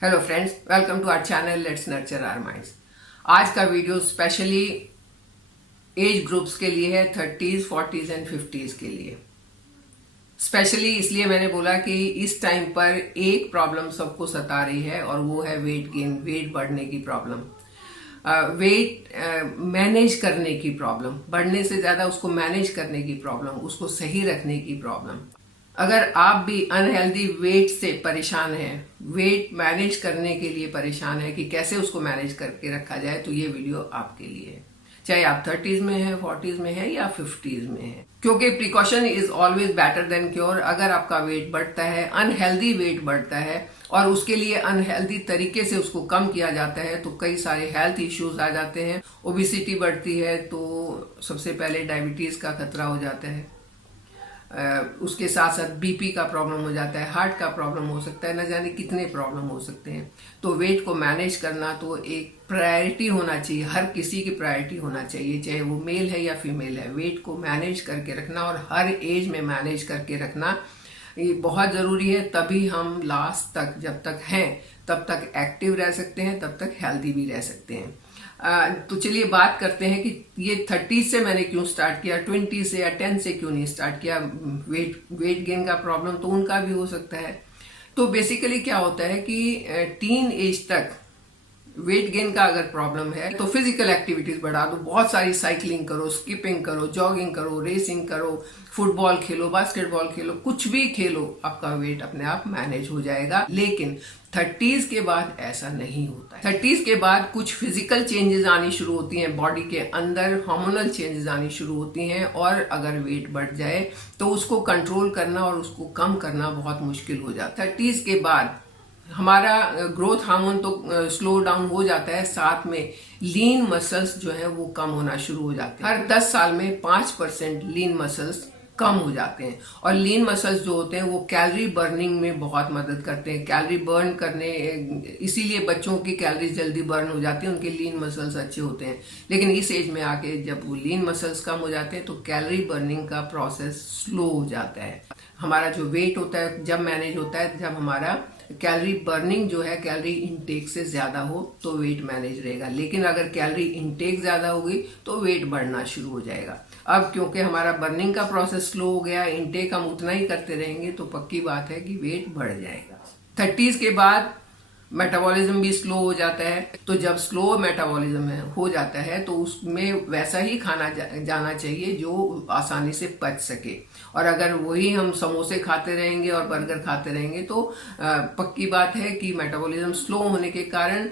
Hello friends, welcome to our channel let's nurture our minds. आज का video specially age groups के लिए है, 30s, 40s एंड 50s के लिए। स्पेशली इसलिए मैंने बोला कि इस टाइम पर एक प्रॉब्लम सबको सता रही है और वो है वेट गेन, वेट बढ़ने की प्रॉब्लम, वेट मैनेज करने की प्रॉब्लम, बढ़ने से ज्यादा उसको मैनेज करने की प्रॉब्लम, उसको सही रखने की प्रॉब्लम। अगर आप भी अनहेल्दी वेट से परेशान हैं, वेट मैनेज करने के लिए परेशान है कि कैसे उसको मैनेज करके रखा जाए, तो ये वीडियो आपके लिए है। चाहे आप 30s में हैं, 40s में हैं या 50s में हैं, क्योंकि precaution is always better than cure. अगर आपका वेट बढ़ता है, अनहेल्दी वेट बढ़ता है और उसके लिए अनहेल्दी तरीके से उसको कम किया जाता है, तो कई सारे हेल्थ इश्यूज आ जाते हैं। ओबिसिटी बढ़ती है तो सबसे पहले डायबिटीज का खतरा हो जाता है, उसके साथ साथ बीपी का प्रॉब्लम हो जाता है, हार्ट का प्रॉब्लम हो सकता है, न जाने कितने प्रॉब्लम हो सकते हैं। तो वेट को मैनेज करना तो एक प्रायोरिटी होना चाहिए, हर किसी की प्रायोरिटी होना चाहिए, चाहे वो मेल है या फीमेल है। वेट को मैनेज करके रखना और हर एज में मैनेज करके रखना ये बहुत ज़रूरी है। तभी हम लास्ट तक, जब तक हैं तब तक एक्टिव रह सकते हैं, तब तक हेल्दी भी रह सकते हैं। तो चलिए बात करते हैं कि ये 30 से मैंने क्यों स्टार्ट किया, 20 से या 10 से क्यों नहीं स्टार्ट किया। वेट गेन का प्रॉब्लम तो उनका भी हो सकता है। तो बेसिकली क्या होता है कि टीन एज तक वेट गेन का अगर प्रॉब्लम है तो फिजिकल एक्टिविटीज बढ़ा दो, बहुत सारी साइकिलिंग करो, स्किपिंग करो, जॉगिंग करो, रेसिंग करो, फुटबॉल खेलो, बास्केटबॉल खेलो, कुछ भी खेलो, आपका वेट अपने आप मैनेज हो जाएगा। लेकिन 30s के बाद ऐसा नहीं होता है। 30s के बाद कुछ फिजिकल चेंजेस आनी शुरू होती हैं, बॉडी के अंदर हार्मोनल चेंजेस आनी शुरू होती हैं, और अगर वेट बढ़ जाए तो उसको कंट्रोल करना और उसको कम करना बहुत मुश्किल हो जाता है। 30s के बाद हमारा ग्रोथ हार्मोन तो स्लो डाउन हो जाता है, साथ में लीन मसल्स जो है वो कम होना शुरू हो जाते हैं। हर 10 साल में 5% लीन मसल्स कम हो जाते हैं। और लीन मसल्स जो होते हैं वो कैलोरी बर्निंग में बहुत मदद करते हैं, कैलोरी बर्न करने, इसीलिए बच्चों की कैलोरी जल्दी बर्न हो जाती है, उनके लीन मसल्स अच्छे होते हैं। लेकिन इस एज में आके जब वो लीन मसल्स कम हो जाते हैं तो कैलोरी बर्निंग का प्रोसेस स्लो हो जाता है। हमारा जो वेट होता है जब मैनेज होता है, जब हमारा कैलोरी बर्निंग जो है कैलोरी इनटेक से ज्यादा हो तो वेट मैनेज रहेगा। लेकिन अगर कैलोरी इनटेक ज्यादा होगी तो वेट बढ़ना शुरू हो जाएगा। अब क्योंकि हमारा बर्निंग का प्रोसेस स्लो हो गया, इनटेक हम उतना ही करते रहेंगे, तो पक्की बात है कि वेट बढ़ जाएगा। 30s के बाद मेटाबॉलिज्म भी स्लो हो जाता है। तो जब स्लो मेटाबॉलिज्म हो जाता है तो उसमें वैसा ही खाना जाना चाहिए जो आसानी से पच सके। और अगर वही हम समोसे खाते रहेंगे और बर्गर खाते रहेंगे तो पक्की बात है कि मेटाबॉलिज्म स्लो होने के कारण,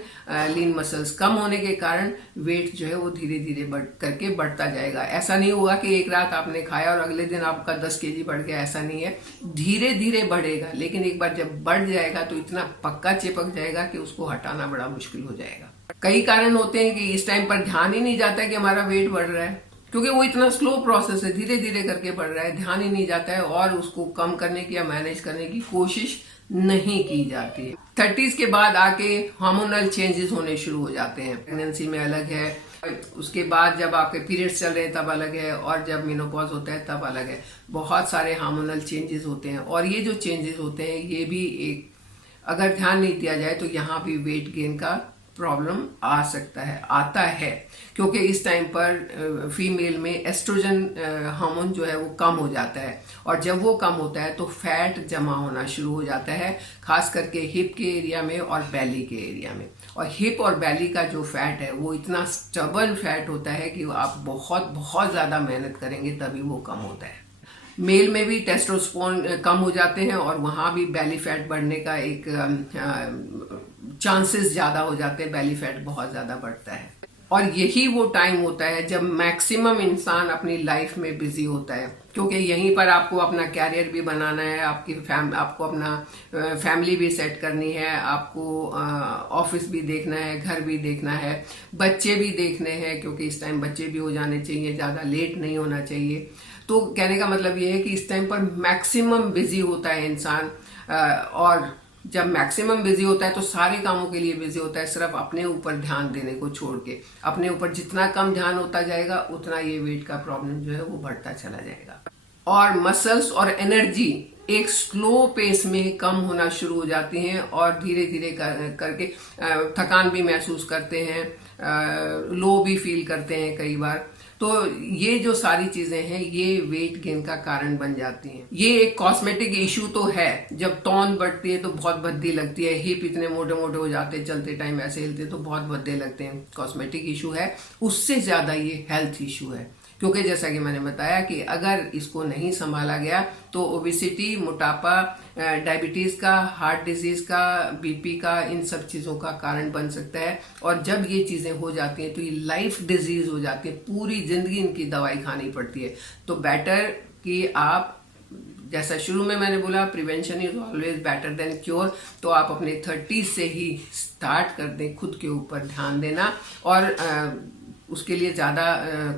लीन मसल्स कम होने के कारण वेट जो है वो धीरे धीरे करके बढ़ता जाएगा। ऐसा नहीं होगा कि एक रात आपने खाया और अगले दिन आपका 10 kg बढ़ गया, ऐसा नहीं है, धीरे धीरे बढ़ेगा। लेकिन एक बार जब बढ़ जाएगा तो इतना पक्का चिपक जाएगा कि उसको हटाना बड़ा मुश्किल हो जाएगा। कई कारण होते हैं कि इस टाइम पर ध्यान ही नहीं जाता है कि हमारा वेट बढ़ रहा है, क्योंकि वो इतना स्लो प्रोसेस है, धीरे धीरे करके बढ़ रहा है, ध्यान ही नहीं जाता है और उसको कम करने की या मैनेज करने की कोशिश नहीं की जाती है। 30s के बाद आके हार्मोनल चेंजेस होने शुरू हो जाते हैं। प्रेगनेंसी में अलग है, उसके बाद जब आपके पीरियड्स चल रहे हैं तब अलग है, और जब मेनोपॉज होता है तब अलग है। बहुत सारे हार्मोनल चेंजेस होते हैं और ये जो चेंजेस होते हैं ये भी एक, अगर ध्यान नहीं दिया जाए तो यहाँ भी वेट गेन का प्रॉब्लम आ सकता है, आता है। क्योंकि इस टाइम पर फीमेल में एस्ट्रोजन हार्मोन जो है वो कम हो जाता है, और जब वो कम होता है तो फैट जमा होना शुरू हो जाता है, खास करके हिप के एरिया में और बैली के एरिया में। और हिप और बैली का जो फैट है वो इतना स्टबर्न फैट होता है कि आप बहुत बहुत ज्यादा मेहनत करेंगे तभी वो कम होता है। मेल में भी टेस्टोस्टेरोन कम हो जाते हैं और वहां भी बैली फैट बढ़ने का एक चांसेस ज्यादा हो जाते हैं, बैली फैट बहुत ज्यादा बढ़ता है। और यही वो टाइम होता है जब मैक्सिमम इंसान अपनी लाइफ में बिजी होता है, क्योंकि यहीं पर आपको अपना कैरियर भी बनाना है, आपको अपना फैमिली भी सेट करनी है, आपको ऑफिस भी देखना है, घर भी देखना है, बच्चे भी देखने हैं, क्योंकि इस टाइम बच्चे भी हो जाने चाहिए, ज्यादा लेट नहीं होना चाहिए। तो कहने का मतलब ये है कि इस टाइम पर मैक्सिमम बिजी होता है इंसान, और जब मैक्सिमम बिजी होता है तो सारे कामों के लिए बिजी होता है, सिर्फ अपने ऊपर ध्यान देने को छोड़ के। अपने ऊपर जितना कम ध्यान होता जाएगा उतना ये वेट का प्रॉब्लम जो है वो बढ़ता चला जाएगा। और मसल्स और एनर्जी एक स्लो पेस में कम होना शुरू हो जाती हैं और धीरे धीरे करके थकान भी महसूस करते हैं, लो भी फील करते हैं कई बार। तो ये जो सारी चीजें हैं ये वेट गेन का कारण बन जाती हैं। ये एक कॉस्मेटिक इशू तो है, जब टोन बढ़ती है तो बहुत भद्दी लगती है, हिप इतने मोटे मोटे हो जाते हैं, चलते टाइम ऐसे हिलते तो बहुत भद्दे लगते हैं, कॉस्मेटिक इशू है। उससे ज्यादा ये हेल्थ इशू है, क्योंकि जैसा कि मैंने बताया कि अगर इसको नहीं संभाला गया तो ओबेसिटी, मोटापा, डायबिटीज का, हार्ट डिजीज का, बीपी का, इन सब चीजों का कारण बन सकता है। और जब ये चीजें हो जाती हैं तो ये लाइफ डिजीज हो जाती है, पूरी जिंदगी इनकी दवाई खानी पड़ती है। तो बेटर कि आप, जैसा शुरू में मैंने बोला, prevention is always better than cure, तो आप अपने 30 से ही स्टार्ट कर दें खुद के ऊपर ध्यान देना। और उसके लिए ज्यादा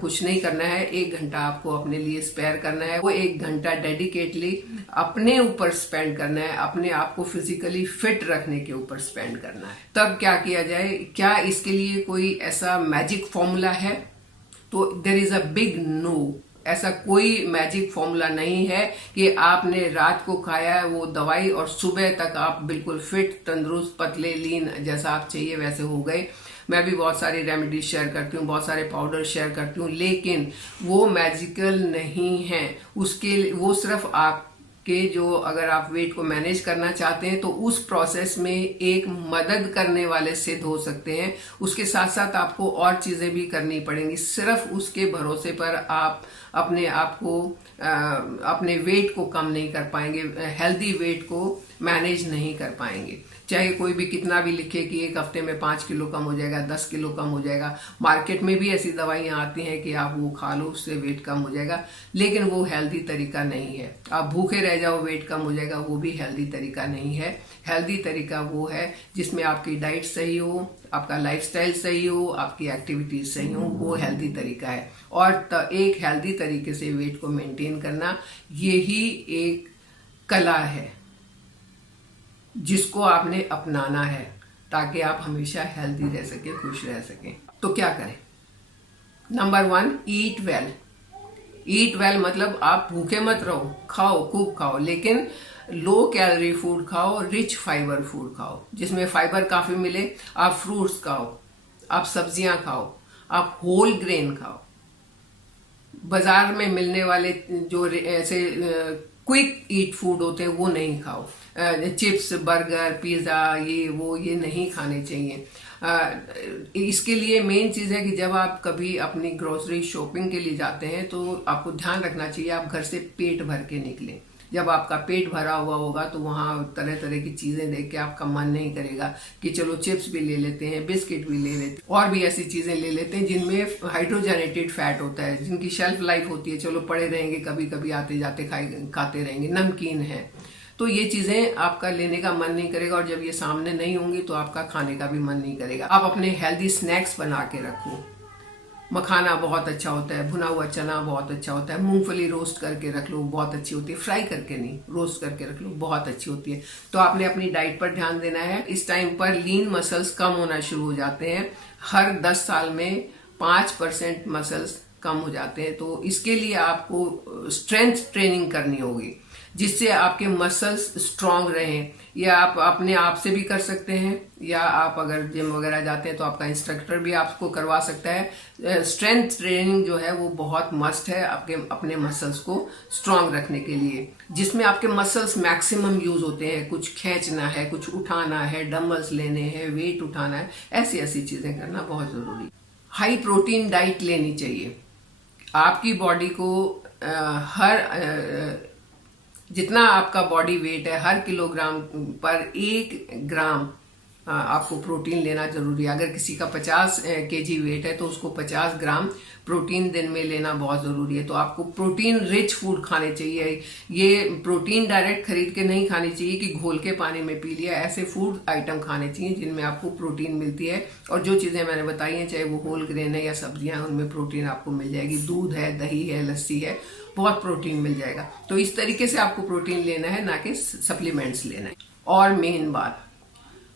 कुछ नहीं करना है, 1 घंटा आपको अपने लिए स्पेयर करना है। वो 1 घंटा डेडिकेटली अपने ऊपर स्पेंड करना है, अपने आप को फिजिकली फिट रखने के ऊपर स्पेंड करना है। तब क्या किया जाए, क्या इसके लिए कोई ऐसा मैजिक फॉर्मूला है? तो there is a big no. ऐसा कोई मैजिक फॉर्मूला नहीं है कि आपने रात को खाया वो दवाई और सुबह तक आप बिल्कुल फिट, तंदुरुस्त, पतले, लीन, जैसा आप चाहिए वैसे हो गए। मैं भी बहुत सारी रेमेडीज शेयर करती हूँ, बहुत सारे पाउडर शेयर करती हूँ, लेकिन वो मैजिकल नहीं है। उसके वो सिर्फ आपके जो, अगर आप वेट को मैनेज करना चाहते हैं तो उस प्रोसेस में एक मदद करने वाले सिद्ध हो सकते हैं। उसके साथ साथ आपको और चीजें भी करनी पड़ेंगी। सिर्फ उसके भरोसे पर आप अपने आप को, अपने वेट को कम नहीं कर पाएंगे, हेल्दी वेट को मैनेज नहीं कर पाएंगे। चाहे कोई भी कितना भी लिखे कि 1 हफ्ते में 5 किलो कम हो जाएगा, 10 किलो कम हो जाएगा। मार्केट में भी ऐसी दवाइयां आती हैं कि आप वो खा लो, उससे वेट कम हो जाएगा, लेकिन वो हेल्दी तरीका नहीं है। आप भूखे रह जाओ वेट कम हो जाएगा, वो भी हेल्दी तरीका नहीं है। हेल्दी तरीका वो है जिसमें आपकी डाइट सही हो, आपका लाइफस्टाइल सही हो, आपकी एक्टिविटीज सही हो, वो हेल्दी तरीका है। और एक हेल्दी तरीके से वेट को मेंटेन करना, यही एक कला है जिसको आपने अपनाना है, ताकि आप हमेशा हेल्दी रह सके, खुश रह सकें। तो क्या करें? नंबर 1, ईट वेल। ईट वेल मतलब आप भूखे मत रहो, खाओ, खूब खाओ, लेकिन लो कैलोरी फूड खाओ, रिच फाइबर फूड खाओ, जिसमें फाइबर काफी मिले। आप फ्रूट्स खाओ, आप सब्जियां खाओ, आप होल ग्रेन खाओ। बाजार में मिलने वाले जो ऐसे क्विक ईट फूड होते हैं वो नहीं खाओ। चिप्स, बर्गर, पिज्जा, ये नहीं खाने चाहिए। इसके लिए मेन चीज है कि जब आप कभी अपनी ग्रोसरी शॉपिंग के लिए जाते हैं तो आपको ध्यान रखना चाहिए आप घर से पेट भर के निकलें। जब आपका पेट भरा हुआ होगा तो वहां तरह तरह की चीजें देख के आपका मन नहीं करेगा कि चलो चिप्स भी ले लेते हैं, बिस्किट भी ले लेते हैं, और भी ऐसी चीजें ले लेते हैं जिनमें हाइड्रोजनेटेड फैट होता है, जिनकी शेल्फ लाइफ होती है, चलो पड़े रहेंगे, कभी कभी आते जाते खाते रहेंगे, नमकीन है। तो ये चीजें आपका लेने का मन नहीं करेगा, और जब ये सामने नहीं होंगी तो आपका खाने का भी मन नहीं करेगा। आप अपने हेल्दी स्नैक्स बना के रखो। मखाना बहुत अच्छा होता है, भुना हुआ चना बहुत अच्छा होता है, मूंगफली रोस्ट करके रख लो, बहुत अच्छी होती है, फ्राई करके नहीं, रोस्ट करके रख लो, बहुत अच्छी होती है। तो आपने अपनी डाइट पर ध्यान देना है। इस टाइम पर लीन मसल्स कम होना शुरू हो जाते हैं, हर 10 साल में 5% मसल्स कम हो जाते हैं। तो इसके लिए आपको स्ट्रेंथ ट्रेनिंग करनी होगी, जिससे आपके मसल्स स्ट्रांग रहें। या आप अपने आप से भी कर सकते हैं, या आप अगर जिम वगैरह जाते हैं तो आपका इंस्ट्रक्टर भी आपको करवा सकता है। स्ट्रेंथ ट्रेनिंग जो है वो बहुत मस्ट है आपके अपने मसल्स को स्ट्रांग रखने के लिए, जिसमें आपके मसल्स मैक्सिमम यूज होते हैं। कुछ खींचना है, कुछ उठाना है, डंबल्स लेने हैं, वेट उठाना है, ऐसी ऐसी चीजें करना बहुत जरूरी। हाई प्रोटीन डाइट लेनी चाहिए। आपकी बॉडी को जितना आपका बॉडी वेट है, हर किलोग्राम पर 1 ग्राम आपको प्रोटीन लेना जरूरी है। अगर किसी का 50 केजी वेट है तो उसको 50 ग्राम प्रोटीन दिन में लेना बहुत जरूरी है। तो आपको प्रोटीन रिच फूड खाने चाहिए। ये प्रोटीन डायरेक्ट खरीद के नहीं खानी चाहिए कि घोल के पानी में पी लिया, ऐसे फूड आइटम खाने चाहिए जिनमें आपको प्रोटीन मिलती है। और जो चीजें मैंने बताई हैं, चाहे वो होल ग्रेन है या सब्जियां, उनमें प्रोटीन आपको मिल जाएगी। दूध है, दही है, लस्सी है, बहुत प्रोटीन मिल जाएगा। तो इस तरीके से आपको प्रोटीन लेना है, ना कि सप्लीमेंट्स लेना है। और मेन बात,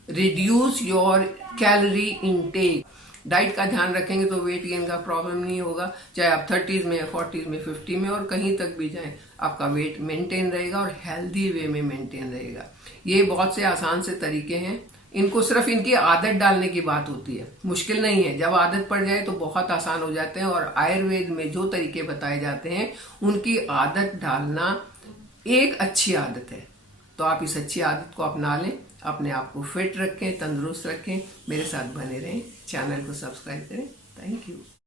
reduce your calorie intake. Diet का ध्यान रखेंगे तो वेट गेन का प्रॉब्लम नहीं होगा। चाहे आप 30s में, 40s में, 50 में और कहीं तक भी जाएं, आपका वेट मेंटेन रहेगा और हेल्दी वे में मेंटेन रहेगा। ये बहुत से आसान से तरीके हैं, इनको सिर्फ इनकी आदत डालने की बात होती है, मुश्किल नहीं है। जब आदत पड़ जाए तो बहुत आसान हो जाते हैं। और आयुर्वेद में जो तरीके बताए जाते हैं उनकी आदत डालना एक अच्छी आदत है। तो आप इस अच्छी आदत को अपना लें, अपने आप को फिट रखें, तंदुरुस्त रखें, मेरे साथ बने रहें, चैनल को सब्सक्राइब करें। Thank you.